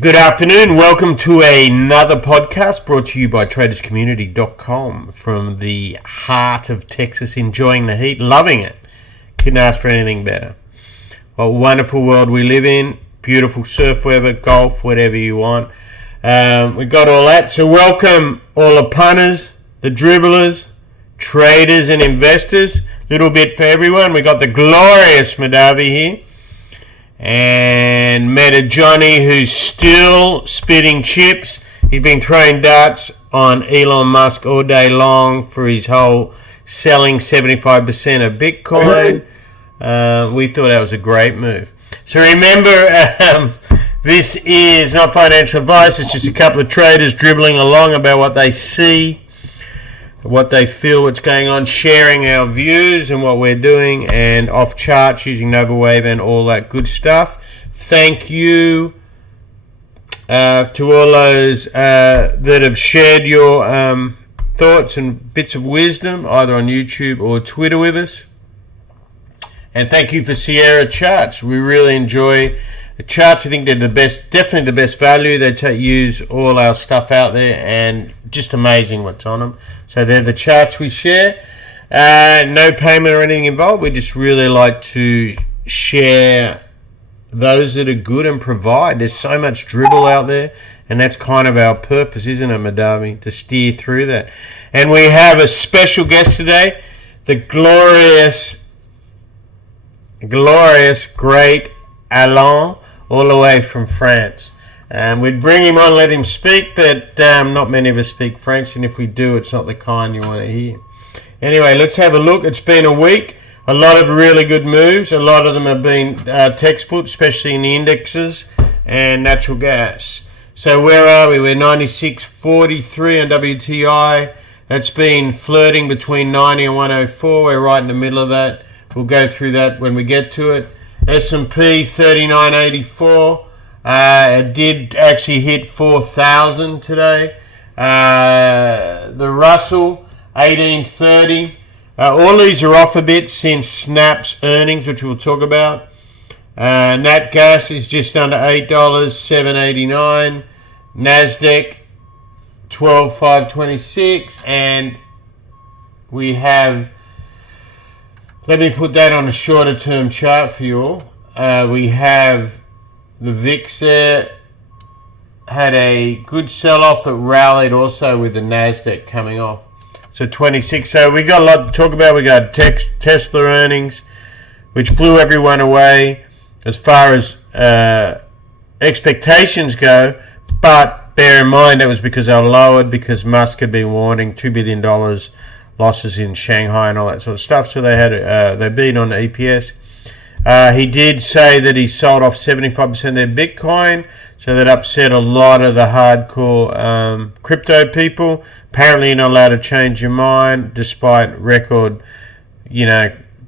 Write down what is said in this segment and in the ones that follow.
Good afternoon. Welcome to another podcast brought to you by traderscommunity.com from the heart of Texas, enjoying the heat, loving it. Couldn't ask for anything better. What a wonderful world we live in. Beautiful surf weather, golf, whatever you want. We got all that. So welcome all the punters, the dribblers, traders and investors. Little bit for everyone. We got the glorious Madavi here. And met a Johnny who's still spitting chips. He's been throwing darts on Elon Musk all day long for his whole selling 75% of Bitcoin. We thought that was a great move. So remember, this is not financial advice. It's just a couple of traders dribbling along about what they see, what they feel, what's going on, sharing our views and what we're doing, and off charts using NovaWave and all that good stuff. Thank you to all those that have shared your thoughts and bits of wisdom either on YouTube or Twitter with us. And thank you for Sierra Charts. We really enjoy the charts. We think they're the best, definitely the best value. They use all our stuff out there and just amazing what's on them. So they're the charts we share. No payment or anything involved. We just really like to share those that are good and provide. There's so much dribble out there, and that's kind of our purpose, isn't it, Madavi? To steer through that. And we have a special guest today, the glorious, great Alain, all the way from France. We'd bring him on, let him speak, but not many of us speak French, and if we do, it's not the kind you want to hear. Anyway, let's have a look. It's been a week. A lot of really good moves. A lot of them have been textbook, especially in the indexes and natural gas. So where are we? We're 96.43 on WTI. That's been flirting between 90 and 104. We're right in the middle of that. We'll go through that when we get to it. S&P 39.84. It did actually hit 4,000 today. The Russell 1830. All these are off a bit since Snap's earnings, which we'll talk about. Natgas is just under $8, $7.89. Nasdaq 12,526, and we have. Let me put that on a shorter term chart for you all. We have the VIX there, had a good sell-off but rallied also with the Nasdaq coming off. So 26. So we got a lot to talk about. We got Tesla earnings, which blew everyone away as far as expectations go. But bear in mind that was because they were lowered because Musk had been warning $2 billion losses in Shanghai and all that sort of stuff. So they had they beat on the EPS. He did say that he sold off 75% of their Bitcoin, so that upset a lot of the hardcore crypto people. Apparently you're not allowed to change your mind despite record,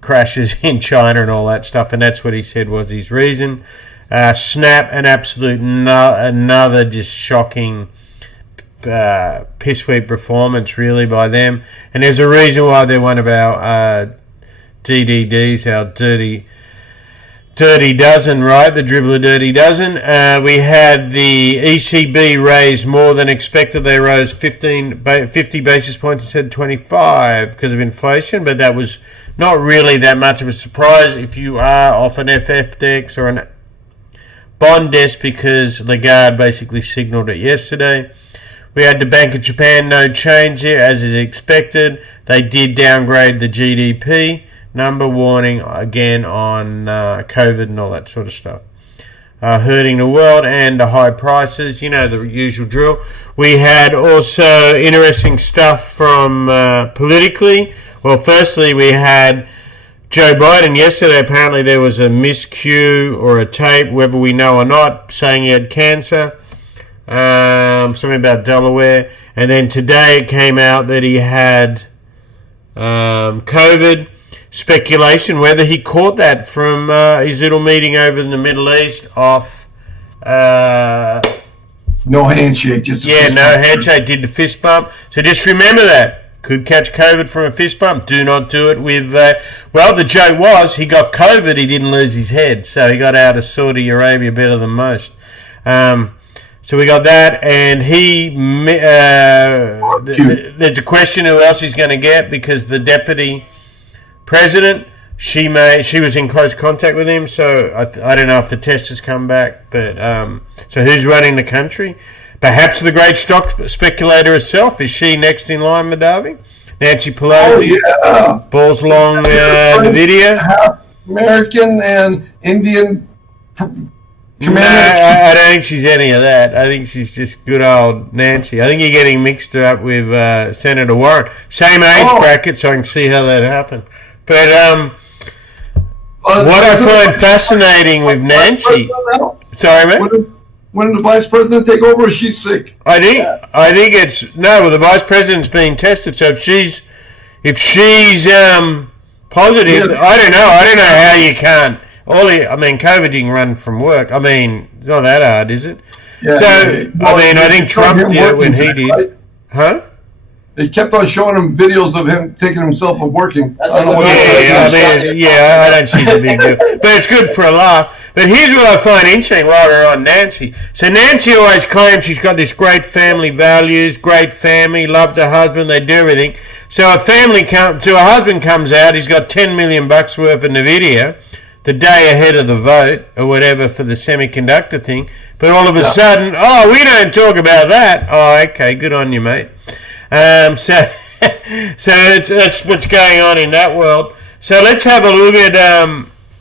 crashes in China and all that stuff, and that's what he said was his reason. Snap, an absolute another just shocking piss-weak performance really by them, and there's a reason why they're one of our DDDs, our dirty dozen, right? The dribbler dirty dozen. We had the ECB raise more than expected. They rose 50 basis points instead of 25 because of inflation, but that was not really that much of a surprise if you are off an FF desk or an bond desk, because Lagarde basically signaled it yesterday. We had the Bank of Japan, no change there as is expected. They did downgrade the GDP number, warning again on COVID and all that sort of stuff. Hurting the world and the high prices, the usual drill. We had also interesting stuff from politically. Well, firstly, we had Joe Biden yesterday. Apparently there was a miscue or a tape, whether we know or not, saying he had cancer. Something about Delaware. And then today it came out that he had COVID. Speculation whether he caught that from his little meeting over in the Middle East off. No handshake, just handshake. Did the fist bump. So just remember that. Could catch COVID from a fist bump. Do not do it with. The joke was he got COVID. He didn't lose his head, so he got out of Saudi Arabia better than most. So we got that, and there's a question who else he's going to get, because the deputy president, she was in close contact with him, so I don't know if the test has come back, but so who's running the country? Perhaps the great stock speculator herself. Is she next in line, Madavi? Nancy Pelosi, balls long video. American and Indian No, I don't think she's any of that. I think she's just good old Nancy. I think you're getting mixed up with Senator Warren. Same age bracket, so I can see how that happened. But what I find fascinating with Nancy... Sorry, mate? When the vice president take over, is she sick? I think it's... No, well, the vice president's being tested, so if she's positive, yeah. I don't know how you can't... COVID didn't run from work. I mean, it's not that hard, is it? Yeah, so, I think Trump did it when he did. Right? Huh? They kept on showing him videos of him taking himself and working. I don't see the big deal. But it's good for a laugh. But here's what I find interesting while we're on Nancy. So Nancy always claims she's got this great family values, great family, loved her husband, they do everything. So her husband comes out, he's got $10 million worth of NVIDIA, the day ahead of the vote or whatever for the semiconductor thing. But all of a sudden, we don't talk about that. Oh, okay, good on you, mate. So that's what's going on in that world. So let's have a look at...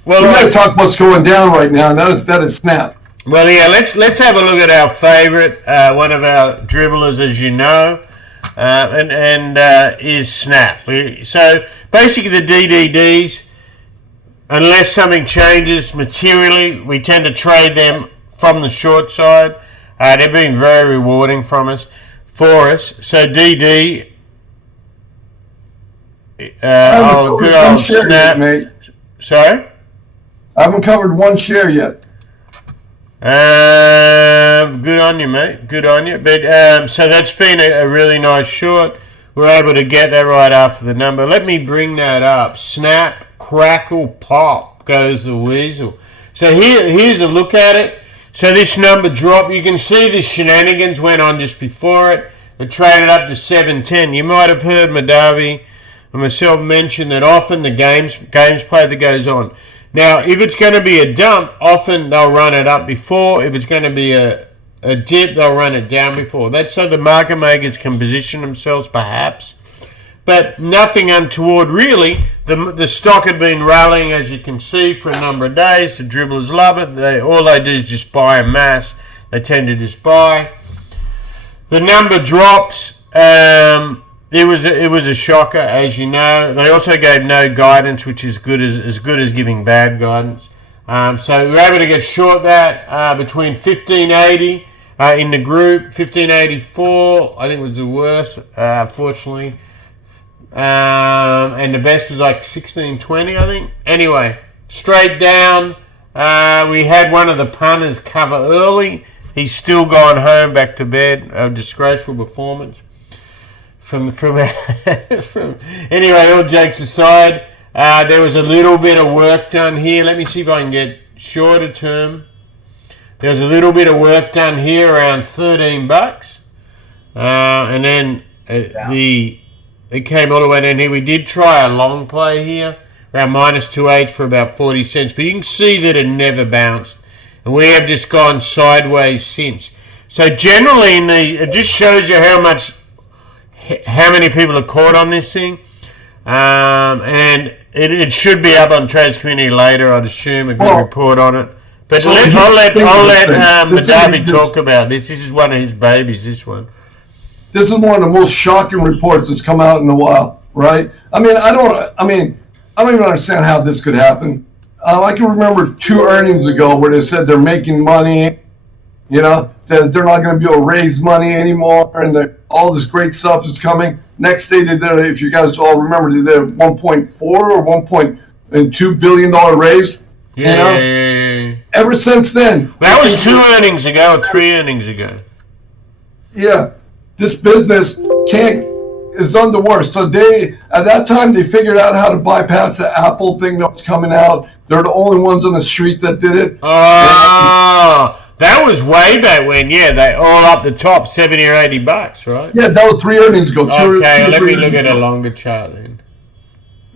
we're going to talk what's going down right now, and that is Snap. Well, yeah, let's have a look at our favourite, one of our dribblers, as you know, and is Snap. So basically the DDDs... Unless something changes materially, we tend to trade them from the short side. They've been very rewarding for us. So DD, good old Snap. Yet, sorry? I haven't covered one share yet. Good on you, mate. Good on you. But so that's been a really nice short. We're able to get that right after the number. Let me bring that up. Snap. Crackle, pop goes the weasel. So here's a look at it. So this number drop, you can see the shenanigans went on just before it. It traded up to 710. You might have heard Madavi and myself mention that often the games play that goes on. Now, if it's going to be a dump, often they'll run it up before. If it's going to be a dip, they'll run it down before. That's so the market makers can position themselves, perhaps. But nothing untoward, really. The stock had been rallying, as you can see, for a number of days. The dribblers love it. All they do is just buy en masse. They tend to just buy. The number drops. It was a shocker, as you know. They also gave no guidance, which is good as giving bad guidance. So we were able to get short that between 1580 in the group, 1584. I think was the worst, fortunately. And the best was like 1620, I think. Anyway, straight down. We had one of the punters cover early. He's still gone home, back to bed. A disgraceful performance. From anyway, all jokes aside, there was a little bit of work done here. Let me see if I can get shorter term. There was a little bit of work done here, around $13, and then it came all the way down here. We did try a long play here, around -2.8 for about 40 cents. But you can see that it never bounced. And we have just gone sideways since. So generally, it just shows you how many people are caught on this thing. And it should be up on Trades Community later, I'd assume, a good report on it. But so I'll let Madavi talk about this. This is one of his babies, this one. This is one of the most shocking reports that's come out in a while, right? I don't even understand how this could happen. I can remember 2 earnings ago where they said they're making money, that they're not going to be able to raise money anymore, and that all this great stuff is coming. Next day, they did, if you guys all remember, they did a 1.4 or $1.2 billion raise. Yeah. Ever since then. That was 2 earnings ago or 3 earnings ago. Yeah. This business is on the worst. So at that time, they figured out how to bypass the Apple thing that was coming out. They're the only ones on the street that did it. That was way back when, they all up the top, $70 or $80, right? Yeah, that was 3 earnings ago. Okay, let me look at a longer chart then.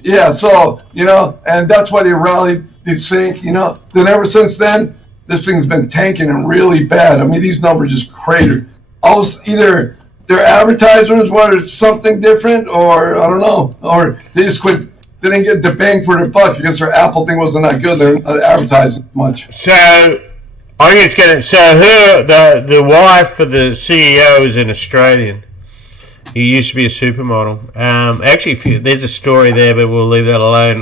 Yeah, so, and that's why they rallied, they sink, Then ever since then, this thing's been tanking and really bad. I mean, these numbers just cratered. Either their advertisements were something different, or I don't know, or they just quit. They didn't get the bang for their buck because their Apple thing wasn't that good. They're not advertising much. So I think it's going to. So the wife of the CEO is an Australian. He used to be a supermodel. Actually, there's a story there, but we'll leave that alone.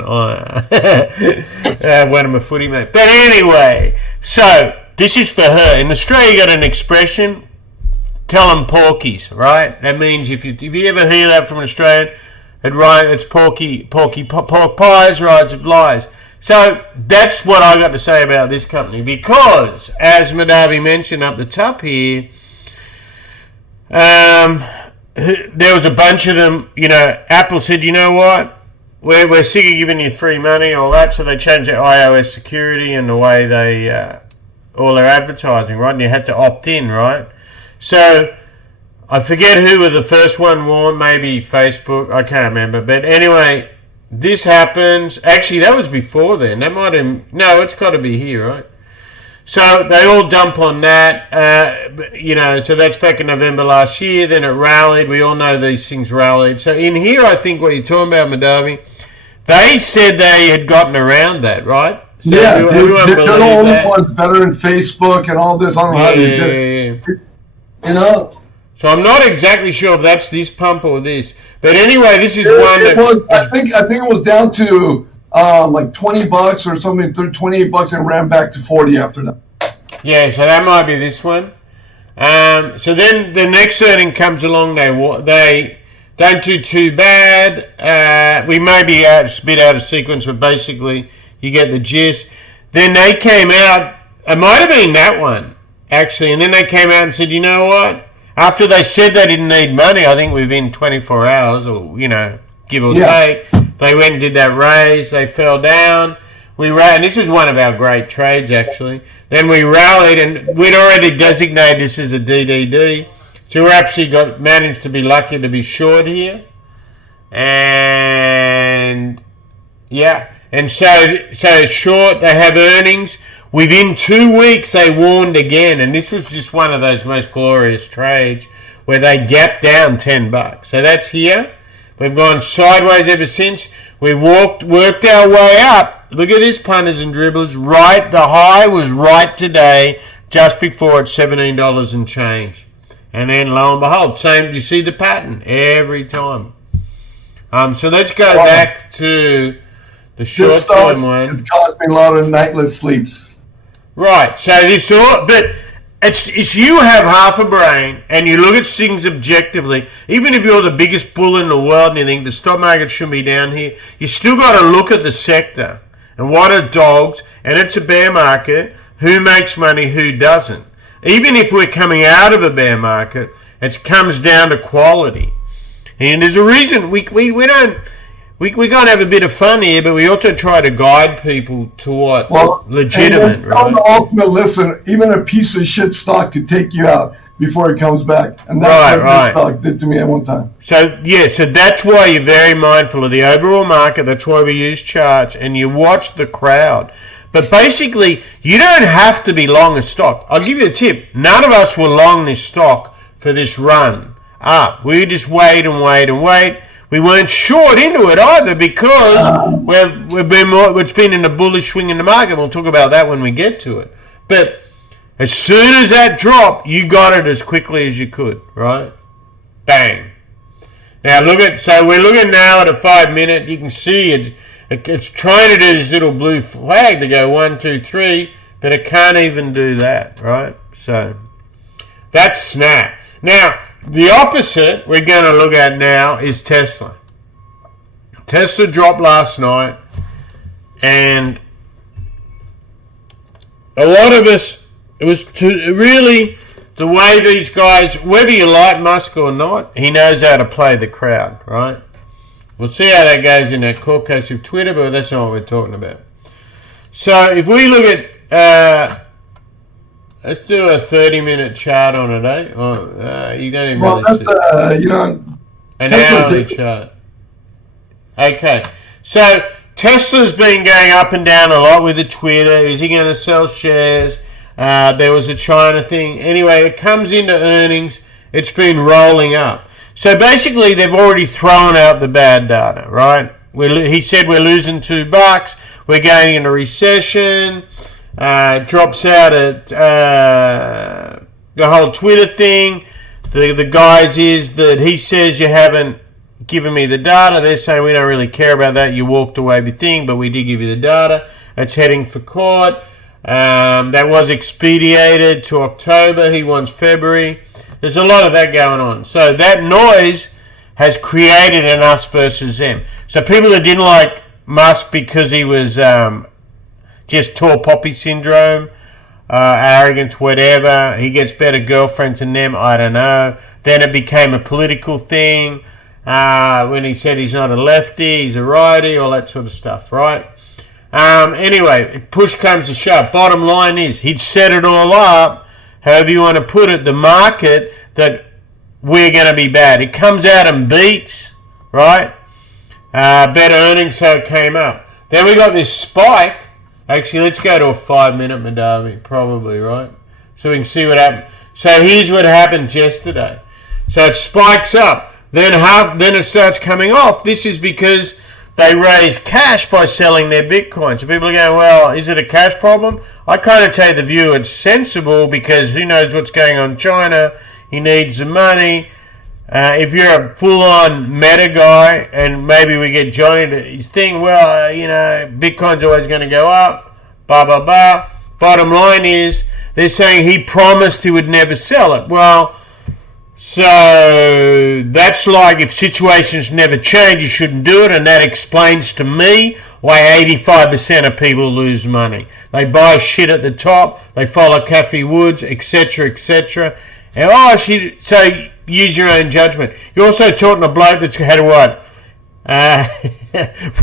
One of my footy mates. But anyway, so this is for her. In Australia, you got an expression. Tell them porkies, right? That means if you ever hear that from an Australian, it's pork pies, rides of lies. So that's what I got to say about this company, because as Madavi mentioned up the top here, there was a bunch of them. Apple said, you know what? We're sick of giving you free money, all that. So they changed their iOS security and the way they all their advertising, right? And you had to opt in, right? So I forget who were the first one warned, maybe Facebook, I can't remember. But anyway, this happens. Actually, that was before then. That might have, no, it's got to be here, right? So they all dump on that, so that's back in November last year. Then it rallied. We all know these things rallied. So in here, I think what you're talking about, Madavi, they said they had gotten around that, right? So yeah, they're the only ones better than Facebook and all this. I don't know how they did it. So I'm not exactly sure if that's this pump or this, but anyway, this is I think it was down to like $20 or something, $28, and ran back to 40 after that. Yeah, so that might be this one. So then the next earning comes along. They don't do too bad. We may be a bit out of sequence, but basically you get the gist. Then they came out. It might have been that one, actually. And then they came out and said, you know what? After they said they didn't need money, I think within 24 hours or, give or take, they went and did that raise. They fell down. And this is one of our great trades, actually. Then we rallied, and we'd already designated this as a DDD. So we actually managed to be lucky to be short here. And, and so short, they have earnings. Within 2 weeks, they warned again, and this was just one of those most glorious trades where they gapped down $10. So that's here. We've gone sideways ever since. We worked our way up. Look at this, punters and dribblers. Right, the high was right today, just before it's $17 and change. And then lo and behold, same. You see the pattern every time. So let's go back to the short-term one. It's caused me a lot of nightless sleeps. Right, so but it's you have half a brain and you look at things objectively. Even if you're the biggest bull in the world and you think the stock market should be down here, you still got to look at the sector and what are dogs, and it's a bear market. Who makes money, who doesn't? Even if we're coming out of a bear market, it comes down to quality. And there's a reason we don't. We got to have a bit of fun here, but we also try to guide people to what legitimate, right? The ultimate lesson, even a piece of shit stock could take you out before it comes back. And that's what this stock did to me at one time. So that's why you're very mindful of the overall market. That's why we use charts, and you watch the crowd. But basically, you don't have to be long a stock. I'll give you a tip. None of us were long this stock for this run up. We just wait and wait and wait. We weren't short into it either because it's been in a bullish swing in the market. We'll talk about that when we get to it. But as soon as that dropped, you got it as quickly as you could, right? Bang. Now so we're looking now at a 5 minute. You can see it's trying to do this little blue flag to go 1, 2, 3, but it can't even do that, right? So that's Snap. Now, the opposite we're going to look at now is Tesla. Tesla dropped last night, and a lot of us, it was really the way these guys, whether you like Musk or not, he knows how to play the crowd, right? We'll see how that goes in that court case of Twitter, but that's not what we're talking about. So if we look at Let's do a 30-minute chart on it, eh? You don't even Well, really see an hourly chart. Okay. So Tesla's been going up and down a lot with the Twitter. Is he going to sell shares? There was a China thing. Anyway, it comes into earnings. It's been rolling up. So basically, they've already thrown out the bad data, right? He said we're losing $2. We're going into recession. Drops out at the whole Twitter thing. The guys is that he says you haven't given me the data. They're saying we don't really care about that. You walked away with the thing, but we did give you the data. It's heading for court. That was expedited to October. He wants February. There's a lot of that going on. So that noise has created an us versus them. So people that didn't like Musk because he was just tall poppy syndrome, arrogance, whatever. He gets better girlfriends than them, I don't know. Then it became a political thing when he said he's not a lefty, he's a righty, all that sort of stuff, right? Anyway, push comes to shove. Bottom line is, he'd set it all up, however you want to put it, the market, that we're going to be bad. It comes out and beats, right? Better earnings, so it came up. Then we got this spike. Actually, let's go to a 5-minute Madavi, probably, right? So we can see what happened. So here's what happened yesterday. So it spikes up. Then it starts coming off. This is because they raise cash by selling their Bitcoin. So people are going, well, is it a cash problem? I kind of take the view it's sensible because who knows what's going on in China. He needs the money. If you're a full-on meta guy, and maybe we get Johnny to his thing, well, Bitcoin's always going to go up, blah, blah, blah. Bottom line is, they're saying he promised he would never sell it. Well, so that's like if situations never change, you shouldn't do it, and that explains to me why 85% of people lose money. They buy shit at the top, they follow Cathie Woods, etc., etc., and so use your own judgment. You're also talking a bloke that's had what?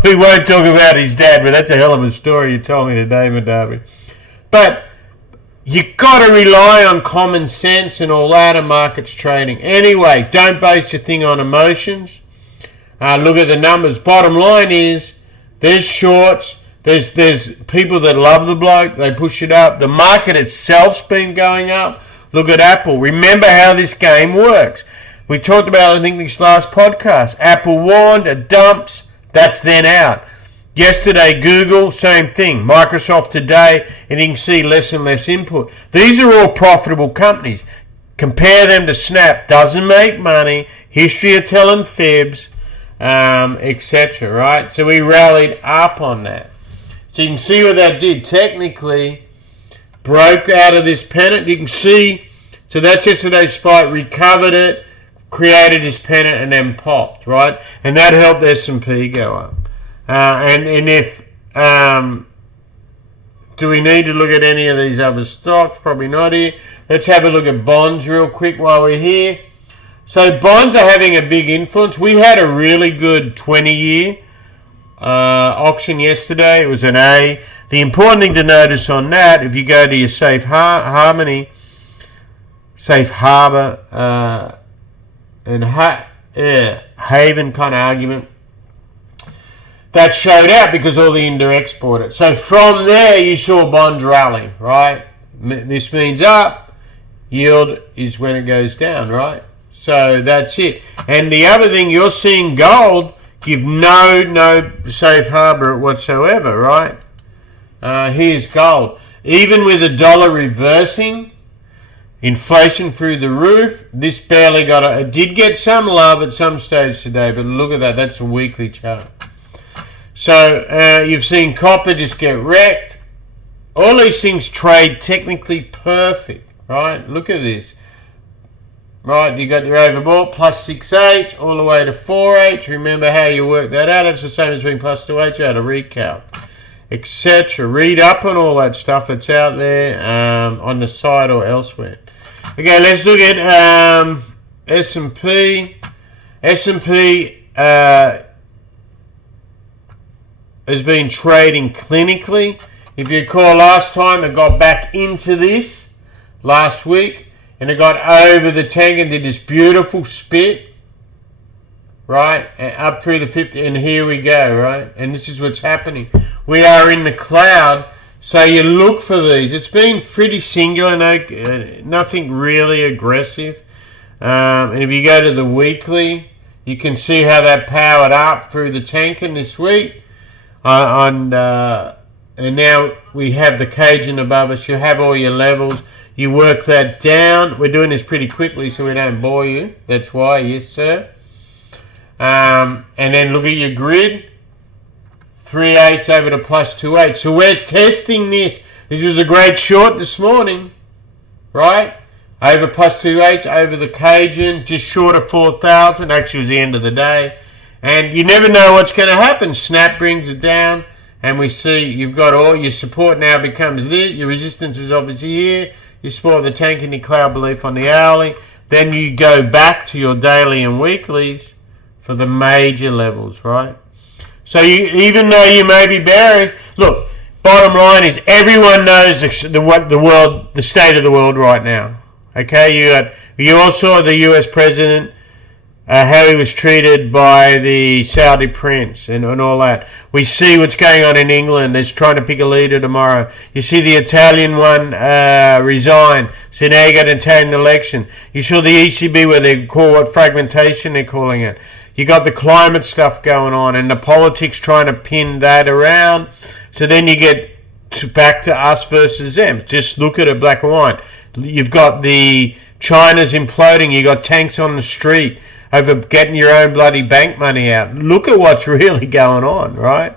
We won't talk about his dad, but that's a hell of a story you told me today, Madavi. But you got to rely on common sense and all that in markets trading. Anyway, don't base your thing on emotions. Look at the numbers. Bottom line is, there's shorts. There's people that love the bloke. They push it up. The market itself's been going up. Look at Apple. Remember how this game works. We talked about, I think, this last podcast. Apple warned, it dumps, that's then out. Yesterday, Google, same thing. Microsoft today, and you can see less and less input. These are all profitable companies. Compare them to Snap. Doesn't make money. History of telling fibs, etc., right? So we rallied up on that. So you can see what that did. Technically, broke out of this pennant. You can see, so that's yesterday's spike, recovered it, created this pennant, and then popped, right? And that helped S&P go up. And if, do we need to look at any of these other stocks? Probably not here. Let's have a look at bonds real quick while we're here. So bonds are having a big influence. We had a really good 20-year auction yesterday. It was an A. The important thing to notice on that, if you go to your safe harbor and haven kind of argument, that showed out because all the indirects bought it. So from there, you saw bonds rally, right? This means up. Yield is when it goes down, right? So that's it. And the other thing, you're seeing gold give no safe harbor whatsoever, right? Here's gold. Even with the dollar reversing, inflation through the roof, this barely got it did get some love at some stage today, but look at that. That's a weekly chart. So you've seen copper just get wrecked. All these things trade technically perfect, right? Look at this. Right, you got your overbought, plus 6H, all the way to 4H. Remember how you work that out. It's the same as being plus 2H. You had a recalc, etc. Read up on all that stuff that's out there on the site or elsewhere. Okay, let's look at S&P. S&P has been trading clinically. If you recall last time, it got back into this. last week, and it got over the tank and did this beautiful spit, right, and up through the 50, and here we go, right, and this is what's happening. We are in the cloud, so you look for these. It's been pretty singular, nothing really aggressive, and if you go to the weekly, you can see how that powered up through the tanking this week, and now we have the Cajun above us. You have all your levels. You work that down. We're doing this pretty quickly so we don't bore you. That's why, yes, sir. And then look at your grid. 3/8 over to plus 2/8. So we're testing this. This was a great short this morning, right? Over plus 2/8 over the Cajun, just short of 4,000. Actually, it was the end of the day. And you never know what's going to happen. Snap brings it down. And we see you've got all your support now becomes this. Your resistance is obviously here. You support the tank and your cloud belief on the hourly. Then you go back to your daily and weeklies for the major levels, right? So even though you may be buried, look, bottom line is everyone knows the state of the world right now. Okay, you all saw the U.S. president, how he was treated by the Saudi prince and all that. We see what's going on in England. They're trying to pick a leader tomorrow. You see the Italian one resign. So now you got an Italian election. You saw the ECB where they call what fragmentation they're calling it. You got the climate stuff going on and the politics trying to pin that around. So then you get back to us versus them. Just look at it black and white. You've got the China's imploding. You got tanks on the street over getting your own bloody bank money out. Look at what's really going on, right?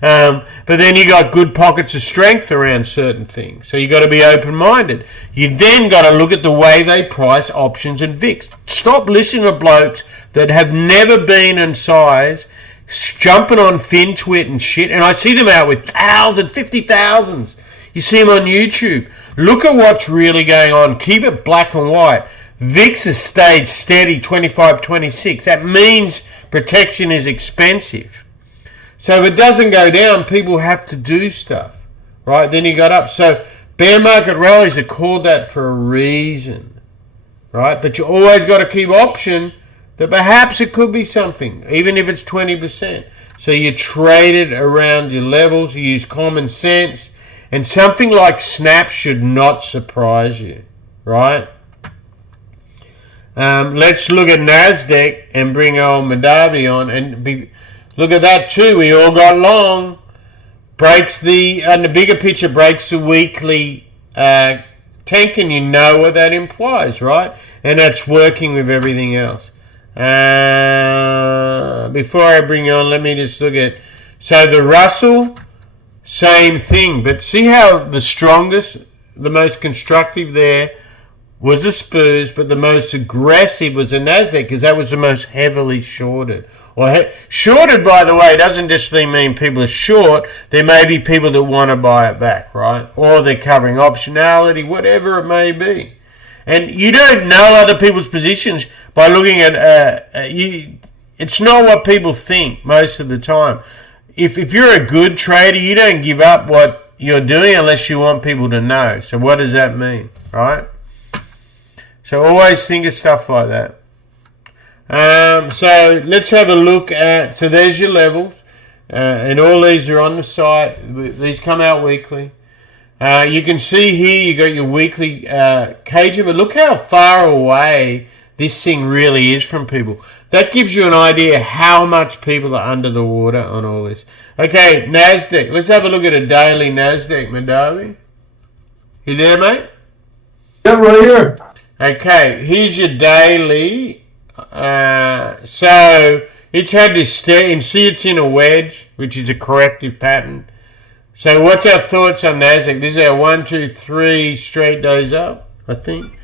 But then you got good pockets of strength around certain things. So you got to be open-minded. You then got to look at the way they price options and VIX. Stop listening to blokes that have never been in size, jumping on FinTwit and shit. And I see them out with 50,000s. You see them on YouTube. Look at what's really going on. Keep it black and white. VIX has stayed steady, 25, 26. That means protection is expensive. So if it doesn't go down, people have to do stuff, right? Then you got up. So bear market rallies are called that for a reason, right? But you always got to keep option that perhaps it could be something, even if it's 20%. So you trade it around your levels, you use common sense, and something like Snap should not surprise you, right? Let's look at Nasdaq and bring old Madavi on and look at that too. We all got long. Breaks and the bigger picture breaks the weekly tank, and you know what that implies, right? And that's working with everything else. Before I bring you on, let me just look at. So the Russell, same thing, but see how the strongest, the most constructive there was the Spurs, but the most aggressive was the Nasdaq because that was the most heavily shorted. Shorted, by the way, doesn't just mean people are short. There may be people that want to buy it back, right? Or they're covering optionality, whatever it may be. And you don't know other people's positions by looking at... it's not what people think most of the time. If you're a good trader, you don't give up what you're doing unless you want people to know. So what does that mean, right? So always think of stuff like that. So let's have a look at, so there's your levels, and all these are on the site. These come out weekly. You can see here you got your weekly Cajun, but look how far away this thing really is from people. That gives you an idea how much people are under the water on all this. Okay, Nasdaq. Let's have a look at a daily Nasdaq, Madawi. You there, mate? Yeah, right here. Okay, here's your daily. So it's had this stay, and see it's in a wedge, which is a corrective pattern. So what's our thoughts on Nasdaq? This is our 1, 2, 3 straight days up, I think.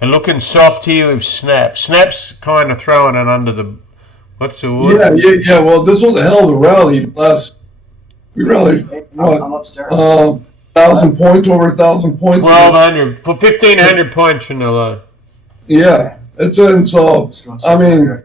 And looking soft here with Snap. Snap's kind of throwing it under the, what's the word? Yeah. Well, this was a hell of a rally. We rallied, I'm upstairs. 1,000 points, over 1,000 points. 1,200 for 1,500 points from the low. Yeah, so I mean,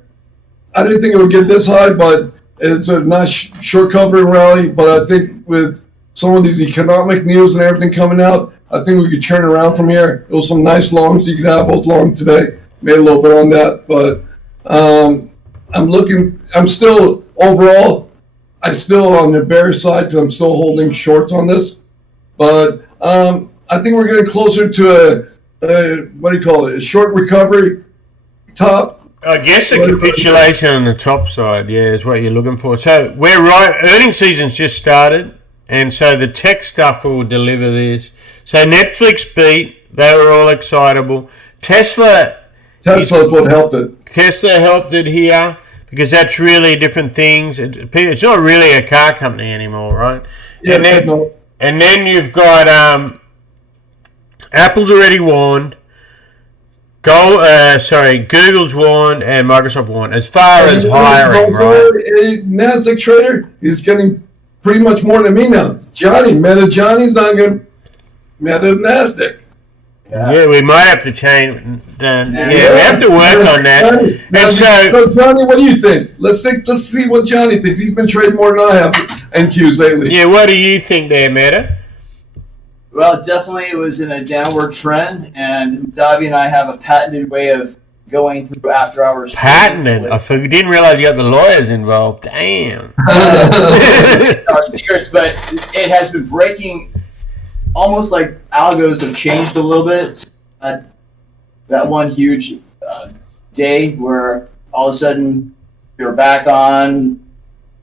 I didn't think it would get this high, but it's a nice short covering rally. But I think with some of these economic news and everything coming out, I think we could turn around from here. It was some nice longs. You could have both long today. Made a little bit on that, but I'm still overall, I'm still on the bearish side because I'm still holding shorts on this. But I think we're getting closer to what do you call it? A short recovery top. I guess a capitulation on the top side, yeah, is what you're looking for. So we're right. Earnings season's just started, and so the tech stuff will deliver this. So Netflix beat. They were all excitable. Tesla's what helped it. Tesla helped it here because that's really different things. It's not really a car company anymore, right? Yeah, and then you've got Apple's already warned. Google's warned and Microsoft warned. As far as hiring, right? A Nasdaq trader is getting pretty much more than me now. Johnny's not going to Meta Nasdaq. Yeah, we might have to change. We have to work on that. So Johnny, what do you think? Let's see what Johnny thinks. He's been trading more than I have NQs lately. Yeah, what do you think there, Meta? Well, definitely it was in a downward trend, and Davy and I have a patented way of going through after hours. Patented? I didn't realize you got the lawyers involved. Damn. Our secrets, but it has been breaking. Almost like algos have changed a little bit. That one huge day where all of a sudden you're back on,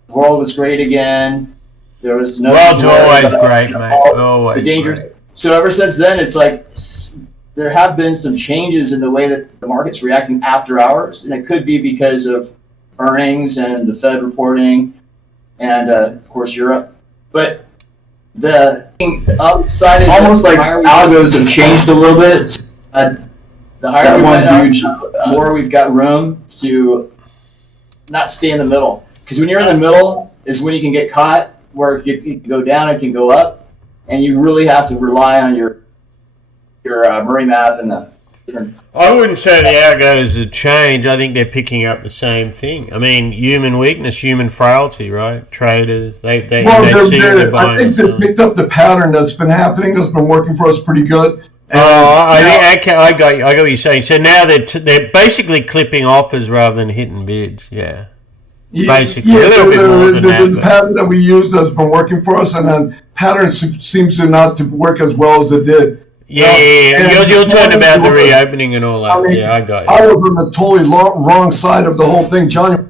the world was great again. There was no. World's always great, mate. Always the dangers. Great. So ever since then, it's like there have been some changes in the way that the market's reacting after hours, and it could be because of earnings and the Fed reporting, and of course Europe. But the upside is almost like algos have changed a little bit. The higher we went huge, the more we've got room to not stay in the middle. Because when you're in the middle is when you can get caught, where it can go down, it can go up, and you really have to rely on your Murray math and the different. I wouldn't say the algos have changed. I think they're picking up the same thing. I mean, human weakness, human frailty, right? Traders, they see the buying. I think they picked up the pattern that's been happening. That's been working for us pretty good. I got what you're saying. So now they're basically clipping offers rather than hitting bids. Yeah. Basically, yeah, a little bit more than the pattern that we used has been working for us, and then pattern seems to not to work as well as it did. Yeah. You're talking about the reopening and all that. I mean, yeah, I got you. I was on the totally wrong side of the whole thing. Johnny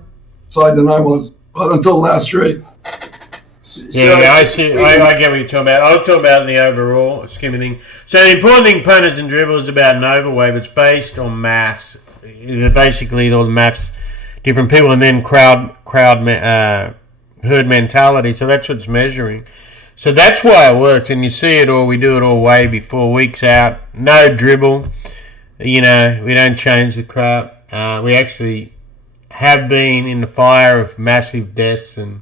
side than I was, but until last trade. I see. I get what you're talking about. I'll talk about the overall scheme of thing. So the important thing, punters and dribble, is about an overweight. It's based on maths. Basically, all the maths. Different people, and then herd mentality. So that's what it's measuring. So that's why it works, and you see it all. We do it all way before weeks out. No dribble. We don't change the crap. We actually have been in the fire of massive deaths and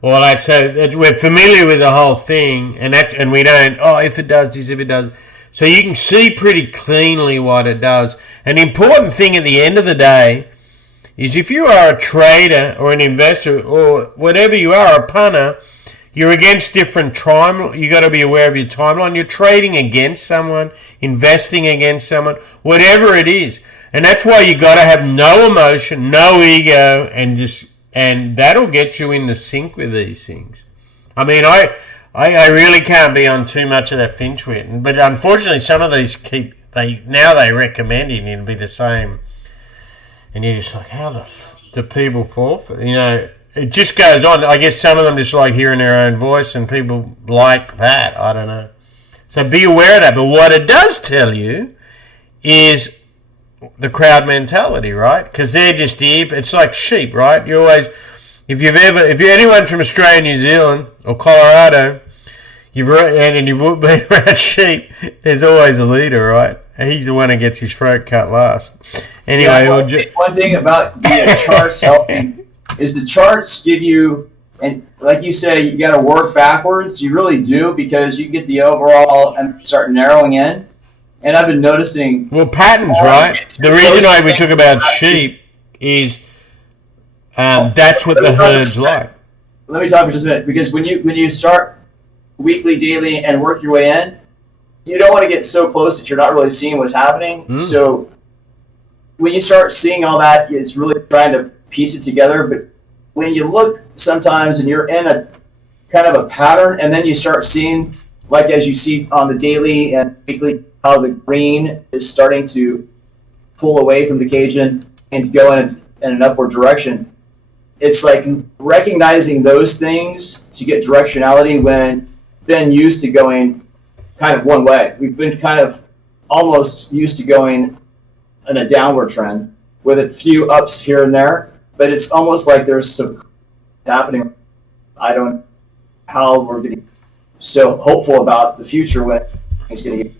all that. So we're familiar with the whole thing, and we don't. Oh, if it does this, if it does. So you can see pretty cleanly what it does. An important thing at the end of the day is if you are a trader or an investor or whatever you are, a punter, you're against different time. You got to be aware of your timeline. You're trading against someone, investing against someone, whatever it is, and that's why you got to have no emotion, no ego, and that'll get you into sync with these things. I mean, I really can't be on too much of that Finch wit, but unfortunately, some of these they recommending it to be the same. And you're just like, how do people fall for it? It just goes on. I guess some of them just like hearing their own voice, and people like that. I don't know. So be aware of that. But what it does tell you is the crowd mentality, right? Because they're just it's like sheep, right? You always, if you're anyone from Australia, New Zealand, or Colorado, you've been around sheep. There's always a leader, right? He's the one who gets his throat cut last. Anyway, one thing about the charts helping is the charts give you, and like you say, you got to work backwards. You really do, because you get the overall and start narrowing in. And I've been noticing. Well, patterns, right? The reason why we talk about sheep is that's what the herd's like. Let me talk for just a minute, because when you start weekly, daily, and work your way in, you don't want to get so close that you're not really seeing what's happening. So when you start seeing all that, it's really trying to piece it together. But when you look sometimes and you're in a kind of a pattern, and then you start seeing, like as you see on the daily and weekly, how the green is starting to pull away from the Cajun and go in an upward direction. It's like recognizing those things to get directionality when we've been used to going kind of one way. We've been kind of almost used to going in a downward trend with a few ups here and there, but it's almost like there's some happening. I don't know how we're getting so hopeful about the future when it's going to get.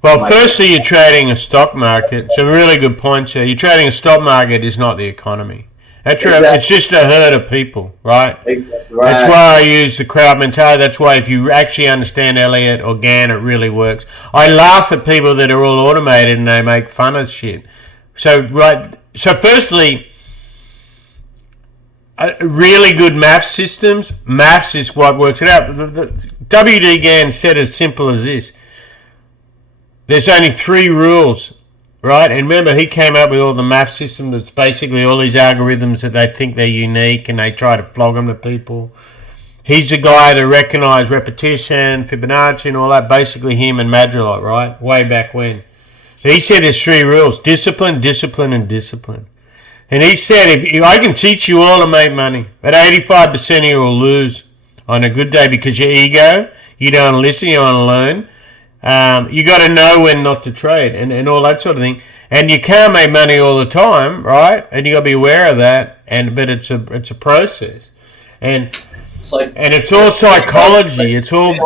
Well, firstly, you're trading a stock market. Some really good points here. You're trading a stock market is not the economy. That's right. Exactly. It's just a herd of people, right? Exactly right. That's why I use the crowd mentality. That's why if you actually understand Elliott or Gann, it really works. I laugh at people that are all automated and they make fun of shit. So firstly, really good math systems. Maths is what works it out. W.D. Gann said as simple as this. There's only 3 rules, right? And remember, he came up with all the math system that's basically all these algorithms that they think they're unique and they try to flog them to people. He's the guy that recognized repetition, Fibonacci and all that, basically him and Madrilot, right? Way back when. He said there's 3 rules: discipline, discipline, and discipline. And he said, if I can teach you all to make money, but 85% of you will lose on a good day because your ego, you don't listen, you don't learn. You got to know when not to trade and all that sort of thing. And you can't make money all the time, right? And you got to be aware of that. But it's a process, and it's all psychology. It's all,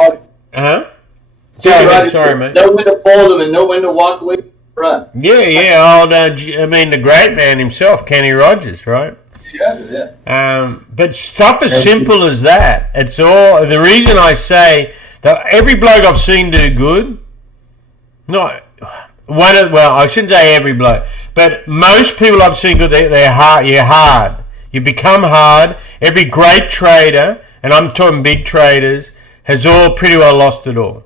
Sorry, mate. Know when to fold them and know when to walk away. Right. Yeah. I mean, the great man himself, Kenny Rogers, right? Yeah. But stuff as simple as that. It's all the reason I say. Every bloke I've seen do good, I shouldn't say every bloke, but most people I've seen good, they're hard. You're hard. You become hard. Every great trader, and I'm talking big traders, has all pretty well lost it all.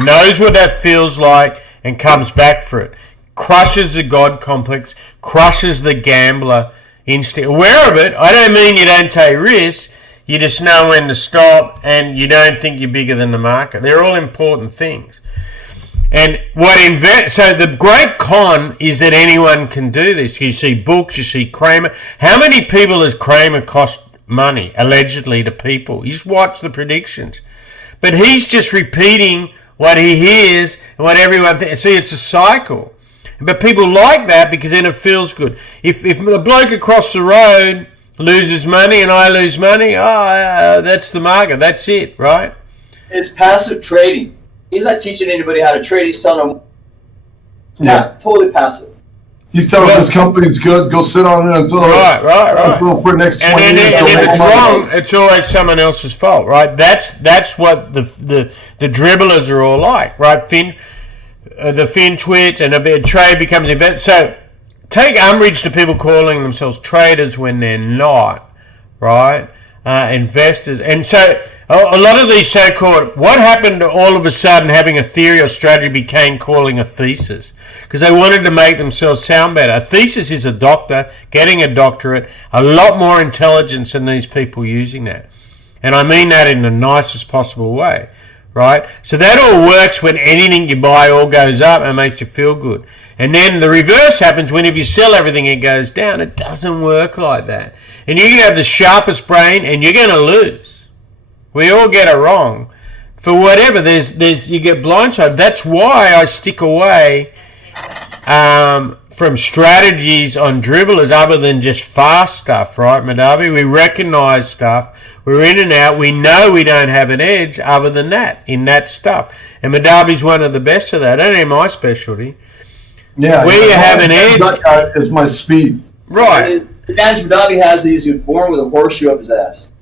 Knows what that feels like and comes back for it. Crushes the God complex, crushes the gambler instinct. Aware of it, I don't mean you don't take risks. You just know when to stop, and you don't think you're bigger than the market. They're all important things. And so the great con is that anyone can do this. You see books, you see Kramer. How many people has Kramer cost money, allegedly, to people? You just watch the predictions. But he's just repeating what he hears and what everyone thinks. See, it's a cycle. But people like that because then it feels good. If the bloke across the road loses money and I lose money, that's the market. That's it, right? It's passive trading. He's not teaching anybody how to trade. He's telling them, totally passive. He's telling this company's good. Go sit on it until for the next 20 years. And if it's wrong, it's always someone else's fault, right? That's what the dribblers are all like, right? The fin twitch and a trade becomes invest. So take umbrage to people calling themselves traders when they're not, right? Investors. And so a lot of these so-called, what happened to all of a sudden having a theory or strategy became calling a thesis? Because they wanted to make themselves sound better. A thesis is a doctor getting a doctorate, a lot more intelligence than these people using that. And I mean that in the nicest possible way, right? So that all works when anything you buy all goes up and makes you feel good. And then the reverse happens when if you sell everything, it goes down. It doesn't work like that. And you can have the sharpest brain and you're going to lose. We all get it wrong. For whatever, you get blindsided. That's why I stick away from strategies on dribblers other than just fast stuff, right, Madavi? We recognize stuff. We're in and out. We know we don't have an edge other than that, in that stuff. And Madavi's one of the best of that. That ain't my specialty. Yeah. Where you have an edge is my speed. Right. The advantage Madavi has is he was born with a horseshoe up his ass.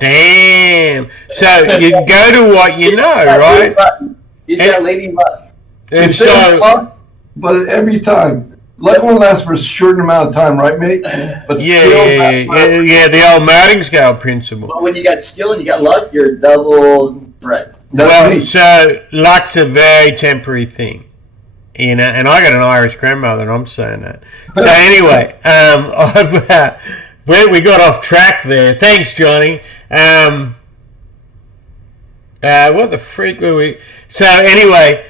Damn. So you go to what you know, right? He's got lady luck. And so, but every time, luck won't last for a short amount of time, right, mate? But the old martingale principle. But when you got skill and you got luck, you're a double threat. That's neat. So luck's a very temporary thing. And I got an Irish grandmother, and I'm saying that. So anyway, we got off track there. Thanks, Johnny. What the freak were we? So anyway,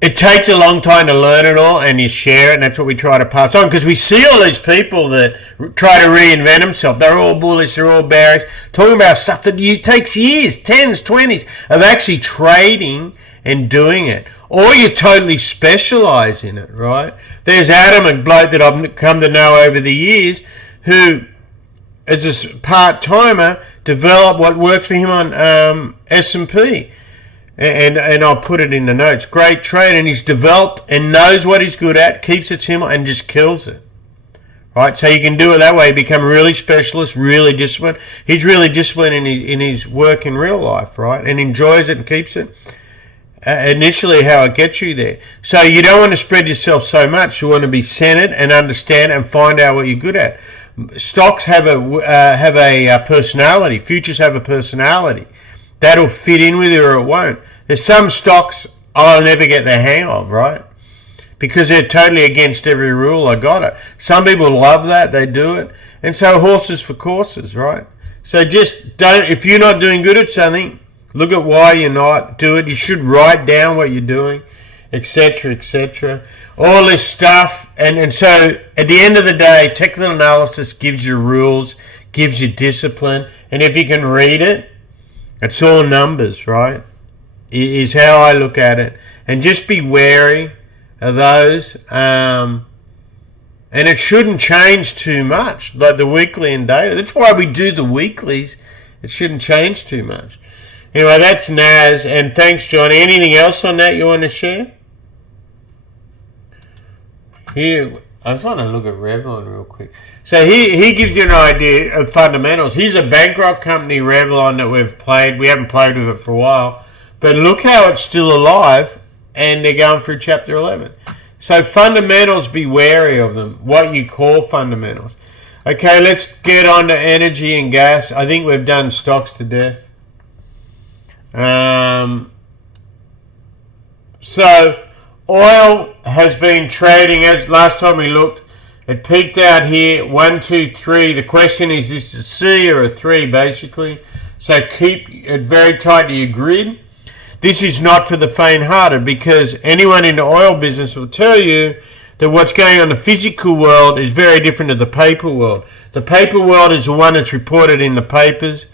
it takes a long time to learn it all, and you share it, and that's what we try to pass on, because we see all these people that try to reinvent themselves. They're all bullish, they're all bearish, talking about stuff that takes years, 10s, 20s, of actually trading and doing it. Or you totally specialise in it, right? There's Adam, a bloke that I've come to know over the years, who, as a part-timer, developed what works for him on S&P. And I'll put it in the notes. Great trade, and he's developed and knows what he's good at, keeps it simple, and just kills it. Right? So you can do it that way, become really specialist, really disciplined. He's really disciplined in his work in real life, right? And enjoys it and keeps it. Initially, how it gets you there. So you don't want to spread yourself so much. You want to be centered and understand and find out what you're good at. Stocks have a personality. Futures have a personality. That'll fit in with you or it won't. There's some stocks I'll never get the hang of, right? Because they're totally against every rule. I got it. Some people love that. They do it. And so horses for courses, right? So just don't, if you're not doing good at something, look at why you're not. Do it. You should write down what you're doing, etc., etc. All this stuff. And so at the end of the day, technical analysis gives you rules, gives you discipline. And if you can read it, it's all numbers, right? Is how I look at it. And just be wary of those. And it shouldn't change too much, like the weekly and daily. That's why we do the weeklies. It shouldn't change too much. Anyway, that's Naz. And thanks, Johnny. Anything else on that you want to share? Here, I just want to look at Revlon real quick. So he gives you an idea of fundamentals. He's a bankrupt company, Revlon, that we've played. We haven't played with it for a while. But look how it's still alive, and they're going through Chapter 11. So fundamentals, be wary of them, what you call fundamentals. Okay, let's get on to energy and gas. I think we've done stocks to death. So oil has been trading, as last time we looked, it peaked out here, 1, 2, 3. The question is this a C or a 3, basically. So keep it very tight to your grid. This is not for the faint-hearted, because anyone in the oil business will tell you that what's going on in the physical world is very different to the paper world. The paper world is the one that's reported in the papers,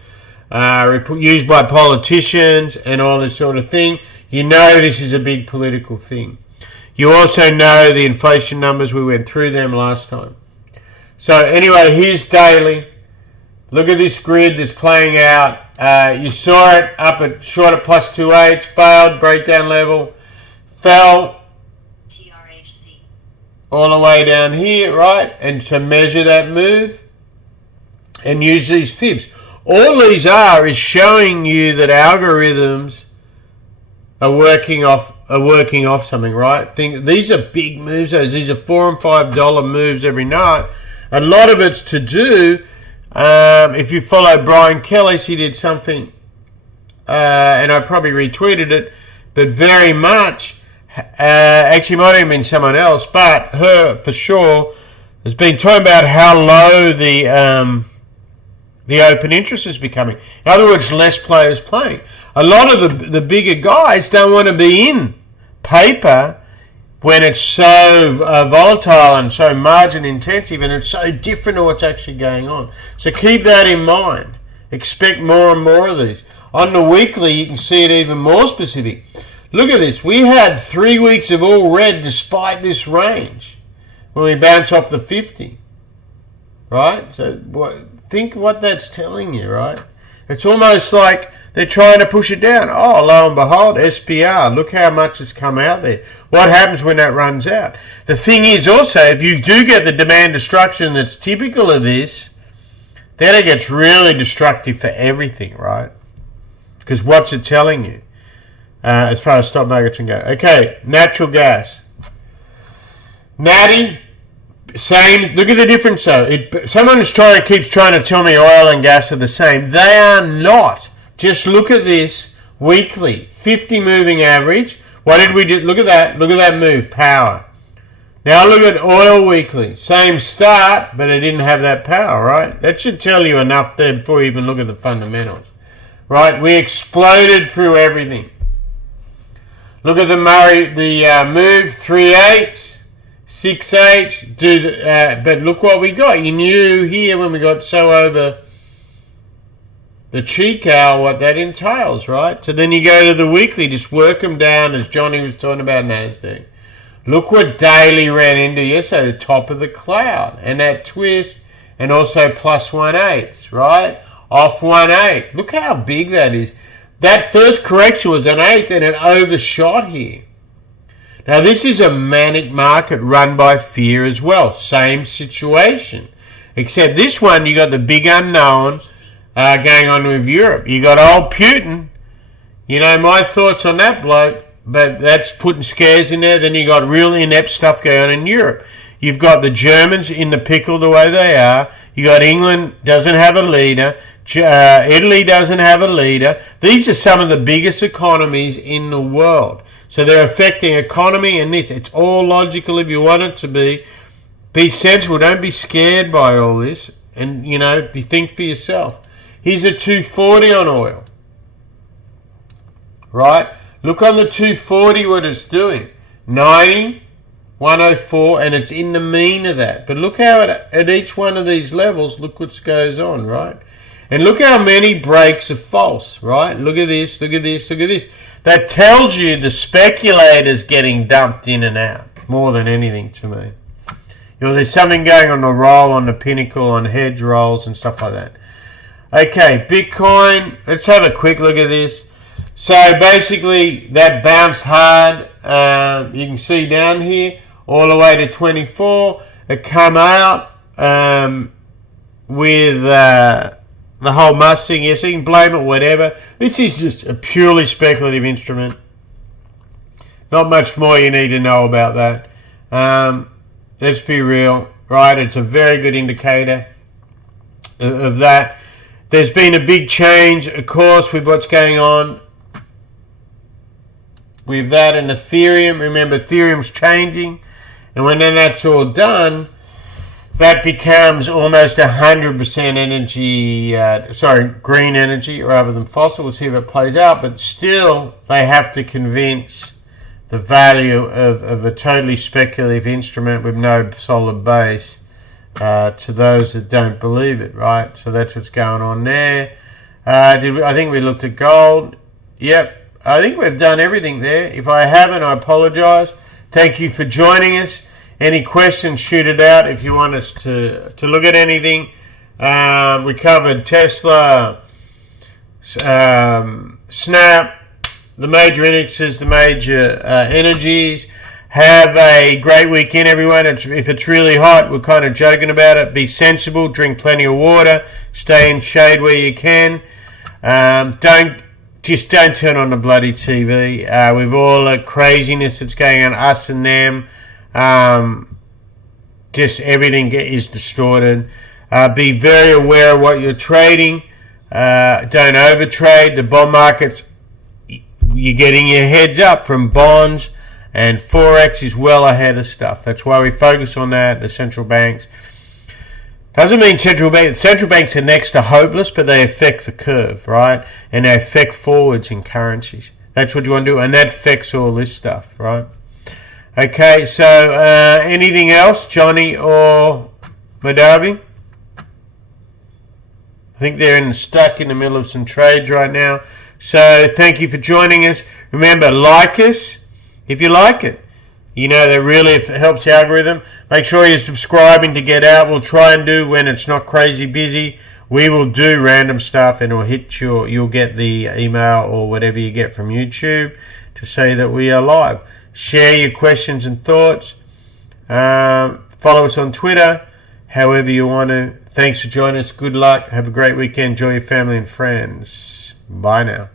used by politicians and all this sort of thing. You know this is a big political thing. You also know the inflation numbers. We went through them last time. So anyway, here's daily. Look at this grid that's playing out. You saw it up at short at plus 2.8, failed, breakdown level, fell TRHC all the way down here, right? And to measure that move and use these fibs. All these is showing you that algorithms are working off something, right? These are big moves. These are $4 and $5 moves every night. A lot of it's to do. If you follow Brian Kelly's, he did something, and I probably retweeted it, but very much. Actually, might have been someone else, but her for sure has been talking about how low the open interest is becoming. In other words, less players playing. A lot of the bigger guys don't want to be in paper when it's so volatile and so margin intensive, and it's so different to what's actually going on. So keep that in mind. Expect more and more of these. On the weekly, you can see it even more specific. Look at this. We had 3 weeks of all red despite this range when we bounce off the 50. Right? So think what that's telling you, right? It's almost like they're trying to push it down. Oh, lo and behold, SPR. Look how much has come out there. What happens when that runs out? The thing is also, if you do get the demand destruction that's typical of this, then it gets really destructive for everything, right? Because what's it telling you as far as stock markets can go? Okay, natural gas. Natty, same. Look at the difference though. Someone keeps trying to tell me oil and gas are the same. They are not. Just look at this. weekly, 50 moving average. What did we do? Look at that. Look at that move, power. Now look at oil weekly. Same start, but it didn't have that power, right? That should tell you enough there before you even look at the fundamentals. Right? We exploded through everything. Look at the move, 3/8, 6/8. But look what we got. You knew here when we got so over the Chico what that entails, right? So then you go to the weekly, just work them down as Johnny was talking about Nasdaq. Look what daily ran into yesterday, the top of the cloud, and that twist, and also plus 1/8, right? Off 1/8. Look how big that is. That first correction was an 8, and it overshot here. Now this is a manic market run by fear as well. Same situation, except this one you got the big unknown going on with Europe. You got old Putin. You know my thoughts on that bloke. But that's putting scares in there. Then you got real inept stuff going on in Europe. You've got the Germans in the pickle the way they are. You got England doesn't have a leader. Italy doesn't have a leader. These are some of the biggest economies in the world. So they're affecting economy and this. It's all logical if you want it to be. Be sensible. Don't be scared by all this. And, you know, think for yourself. Here's a 240 on oil. Right? Look on the 240 what it's doing. 90, 104, and it's in the mean of that. But look how at each one of these levels, look what goes on, right? And look how many breaks are false, right? Look at this, look at this, look at this. That tells you the speculators getting dumped in and out more than anything to me. You know, there's something going on the roll, on the pinnacle, on hedge rolls and stuff like that. Okay, Bitcoin, let's have a quick look at this. So basically that bounced hard, you can see down here, all the way to 24. It come out with the whole Musk thing. Yes, you can blame it, whatever. This is just a purely speculative instrument. Not much more you need to know about that. Let's be real, right? It's a very good indicator of that. There's been a big change, of course, with what's going on with that and Ethereum. Remember, Ethereum's changing, and when then that's all done, that becomes almost 100% energy, green energy rather than fossil. We'll see if it plays out, but still they have to convince the value of a totally speculative instrument with no solid base to those that don't believe it, right? So that's what's going on there. I think we looked at gold. Yep. I think we've done everything there. If I haven't, I apologize. Thank you for joining us. Any questions, shoot it out if you want us to look at anything. We covered Tesla, Snap, the major indexes, the major energies. Have a great weekend, everyone. If it's really hot, we're kind of joking about it. Be sensible, drink plenty of water, stay in shade where you can. Don't turn on the bloody TV. With all the craziness that's going on, us and them, just everything is distorted. Be very aware of what you're trading. Don't overtrade. The bond markets, you're getting your heads up from bonds, and Forex is well ahead of stuff. That's why we focus on that, the central banks. Doesn't mean central banks are next to hopeless, but they affect the curve, right? And they affect forwards in currencies. That's what you want to do, and that affects all this stuff, right? Okay, so anything else, Johnny or Madavi? I think they're stuck in the middle of some trades right now. So thank you for joining us. Remember, like us if you like it. You know, that really helps the algorithm. Make sure you're subscribing to get out. We'll try and do when it's not crazy busy. We will do random stuff and it'll hit you'll get the email or whatever you get from YouTube to say that we are live. Share your questions and thoughts. Follow us on Twitter, however you want to. Thanks for joining us. Good luck. Have a great weekend. Enjoy your family and friends. Bye now.